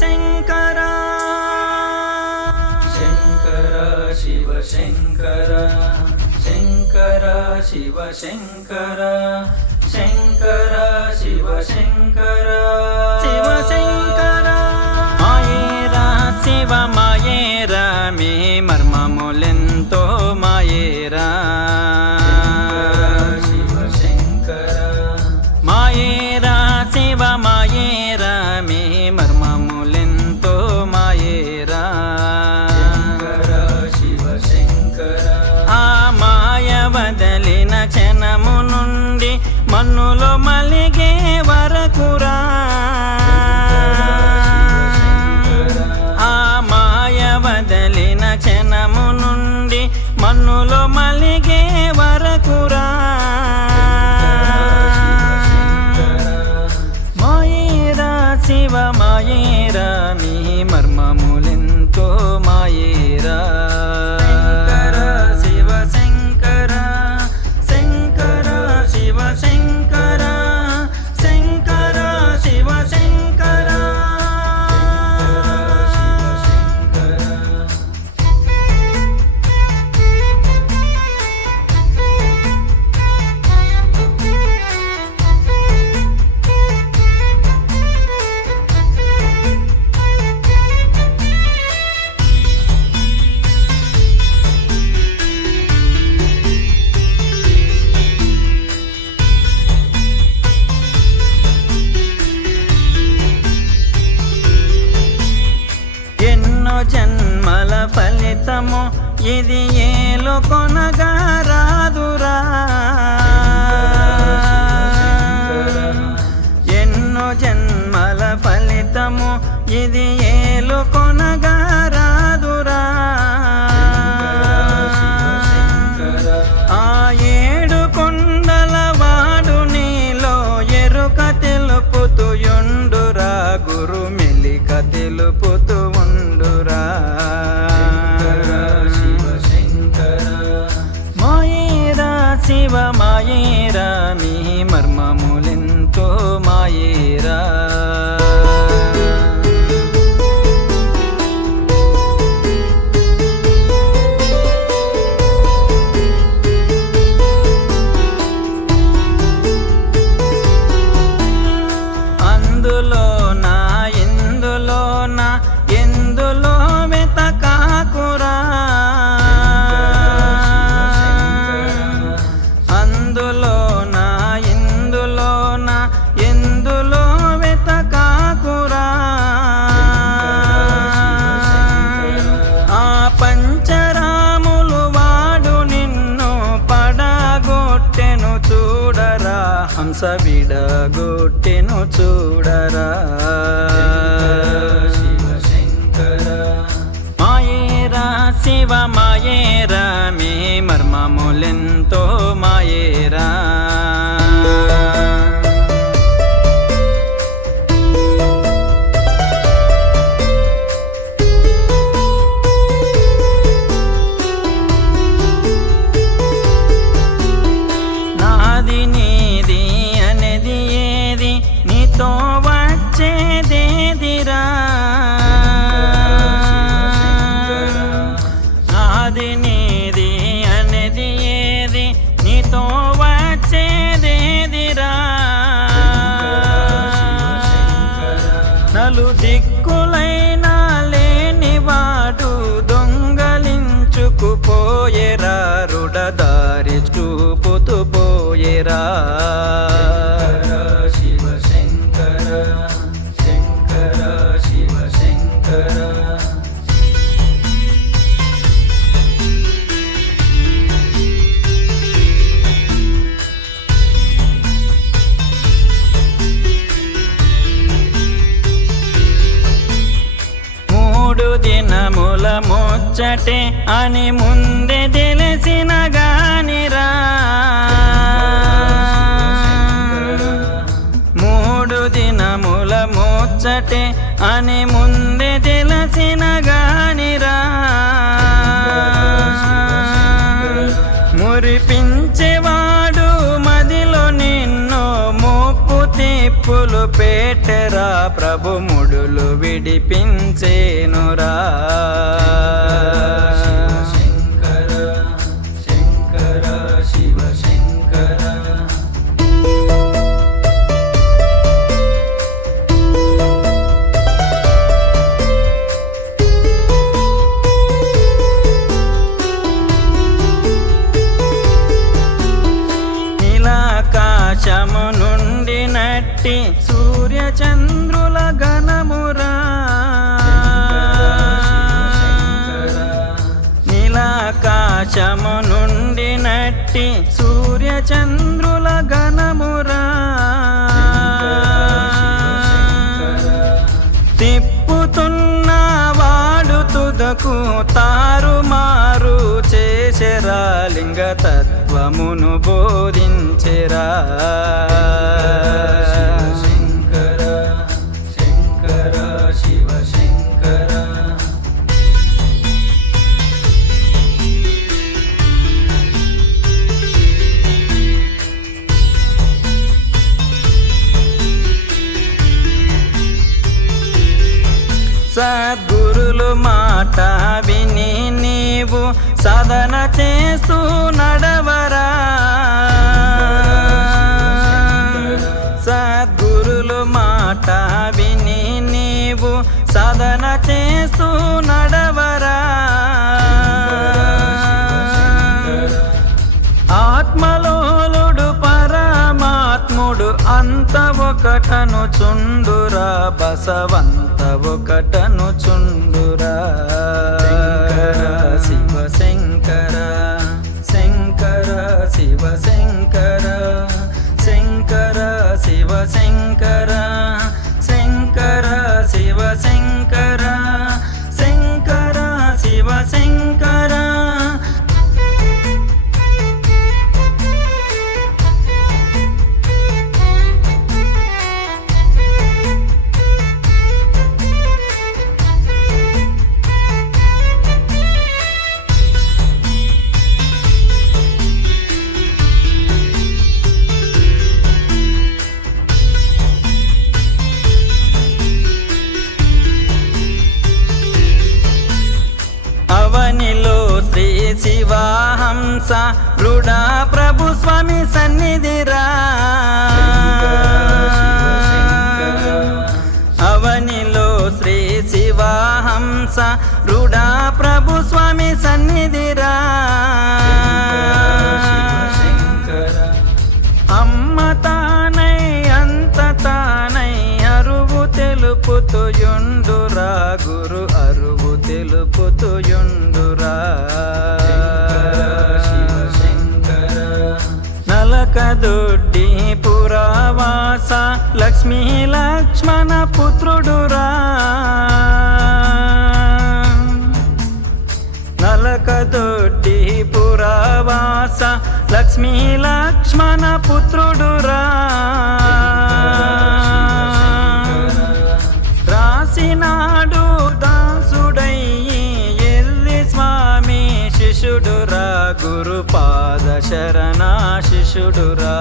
శంకర శంకర శివ శంకర శంకర శివ శంకర శంకర శివ శంకర శివ శంకర మాయేరా శివ మాయేరా మీ మర్మములెంతో మాయేరా శివ శంకర మాయేరా శివ మాయేరా మీ మర్మములెంతో మాయేరా శివ శంకర ఆ మాయ వదలిన క్షణము నుండి మన్నులో మలిగే వరకురా ఆ మాయ వదలిన క్షణము నుండి మన్నులో మలిగే వరకురా మాయేరా శివ మాయేరా మీ మర్మములెంతో మాయేరా శివ శంకర శంకర శివ శంకర శంకర శివ శంకర జన్మల ఫలితము ఇది ఏలు కొనగా రాదురా ఎన్నో జన్మల ఫలితము ఇది ఏలు కొనగా రాదురా ఆ ఏడు కొండల వాడు నీలో ఎరుక తెలుపుతుయుండురా గురు మెలిక తెలుపుతూ ఉండురా శివ శంకర మాయేరా శివ మాయేరా మీ మర్మములెంతో మాయేరా అందులోనా ఎందులోనా ఎందులో వెతకాకురా అందులోనా ఎందులోనా ఎందులో వెతకాకురా ఆ పంచరాములు వాడు నిన్ను పడగొట్టెను చూడరా హంస విడగొట్టెను చూడరా శివ శంకర మాయేరా శివ మాయేరా మీ మర్మములెంతో మాయేరా నాది నీది అనేది ఏది నీతో వచ్చేదేదిరా నాది నీది అనేది ఏది నీతో వచ్చేదేదిరా నలు దిక్కులైనా లేనివాడు దొంగలించుకుపోయేరా రుడదారి చూపుతూ పోయేరా శివ శంకర శంకర శివ శంకర మూడు దినముల ముచ్చటే అని ముందే తెలిసిన గానిరా మూడు దినముల ముచ్చటే అని ముందే తెలిసిన గానిరా మురిపించేవాడు మదిలో నిన్ను ముప్పు తిప్పులు పేట పెట్టెరా ప్రభు ముడులు విడిపించేనురా. శంకర శంకర శివ శంకర. నీలాకాశము నుండి నట్టి సూర్య చంద్రుల గణమురా. నీలాకాశము నుండి నట్టి సూర్య చంద్రుల గణమురా. తిప్పుతున్న వాడు తుదకు తారుమారు చేసెరా లింగ తత్వమును బోధించెరా. శంకర శంకర శివ శంకర. సద్గురులు మాట విని నీవు సాధన చేస్తూ నడవరా. సద్గురులు మాట విని నీవు సాధన చేస్తూ నడవరా. ఆత్మలోలుడు పరమాత్ముడు అంత ఒకటను చుండురా. బసవంత ఒకటను చుండురా. శివ శంకర శంకర శివ శంకర. శంకర శివ శంకర శంకర శివ శంకర. శంకర శివ శంకర. అవనిలో శ్రీ శివహంస రుడా ప్రభు స్వామి సన్నిధిరా. అవనిలో శ్రీ శివహంస రుడా ప్రభు స్వామి సన్నిధిరా. అమ్మ తానై అంత తానై అరువు తెలుపుతుయుండురా. గురు అరువు తెలుపుతుయుండురా. నలకదొడ్డి పురవాస లక్ష్మీ లక్ష్మణ పుత్రుడురా. నలకదొడ్డి పురవాస లక్ష్మీ లక్ష్మణ పుత్రుడురా. రాసినాడు దాసుడయ్యి ఎల్లి స్వామి శిష్యుడురా. గురుపాద శరణ శిష్యుడురా.